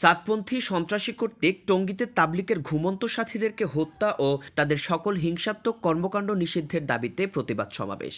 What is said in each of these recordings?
সাতপন্থী সন্ত্রাসী কর্তৃক টঙ্গীতে তাবলিগের ঘুমন্ত সাথীদেরকে হত্যা ও তাদের সকল হিংসাত্মক কর্মকাণ্ড নিষিদ্ধের দাবিতে প্রতিবাদ সমাবেশ।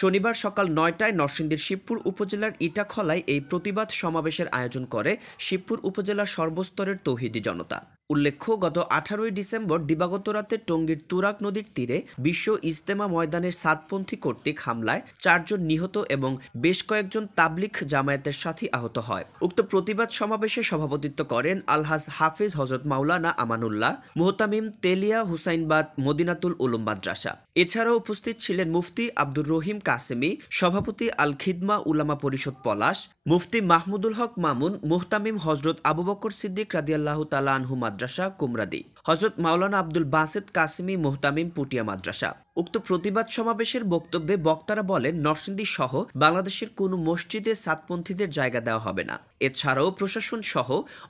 শনিবার সকাল ৯টায় নরসিংদীর শিবপুর উপজেলার ইটাখলায় এই প্রতিবাদ সমাবেশের আয়োজন করে শিবপুর উপজেলার সর্বস্তরের তৌহিদি জনতা। উল্লেখ্য, গত ১৮ই ডিসেম্বর দিবাগত রাতে টঙ্গীর তুরাগ নদীর তীরে বিশ্ব ইজতেমা ময়দানের সাতপন্থী কর্তৃক হামলায় ৪ জন নিহত এবং বেশ কয়েকজন তাবলিগ জামায়াতের সাথী আহত হয়। উক্ত প্রতিবাদ সমাবেশে সভাপতিত্ব করেন আলহাজ হাফিজ হযরত মাওলানা আমানুল্লাহ, মুহতামিম তেলিয়া হুসাইনবাদ মদিনাতুল উলুম মাদ্রাসা। এছাড়াও উপস্থিত ছিলেন মুফতি আব্দুর রহিম কাসেমি, সভাপতি আল খিদমা উলামা পরিষদ পলাশ, মুফতি মাহমুদুল হক মামুন, মুহতামিম হযরত আবু বকর সিদ্দিক রাদিয়াল্লাহু তাআলা আনহু মাদ্রাসা কুমরাদি, হযরত মাওলানা আব্দুল বাসেত কাসেমি মুহতামিম পুটিয়া মাদ্রাসা। উক্ত প্রতিবাদ সমাবেশের বক্তব্যে বক্তারা বলেন, নরসিংদী সহ বাংলাদেশের কোনো মসজিদে সাতপন্থীদের জায়গা দেওয়া হবে না। এছাড়াও প্রশাসন সহ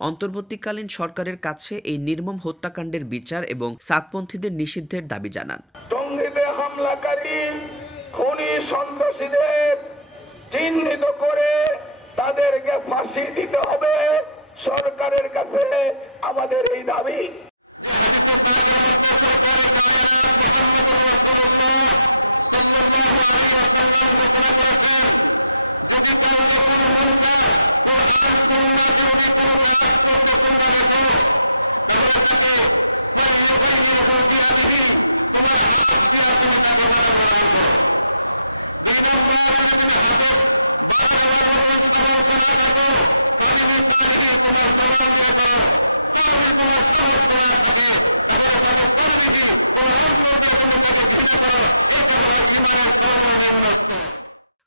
অন্তর্বর্তীকালীন সরকারের কাছে এই নির্মম হত্যাকাণ্ডের বিচার এবং সাতপন্থীদের নিষিদ্ধের দাবি জানান। টঙ্গীতে হামলাকারী খুনি সন্ত্রাসীদের চিহ্নিত করে তাদেরকে ফাঁসি দিতে হবে। সরকারের কাছে আমাদের এই দাবি।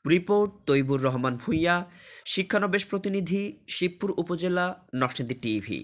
রিপোর্ট তৈবুর রহমান ভূঁইয়া, শিক্ষানবেশ প্রতিনিধি, শিবপুর উপজেলা, নরসিংদী টিভি।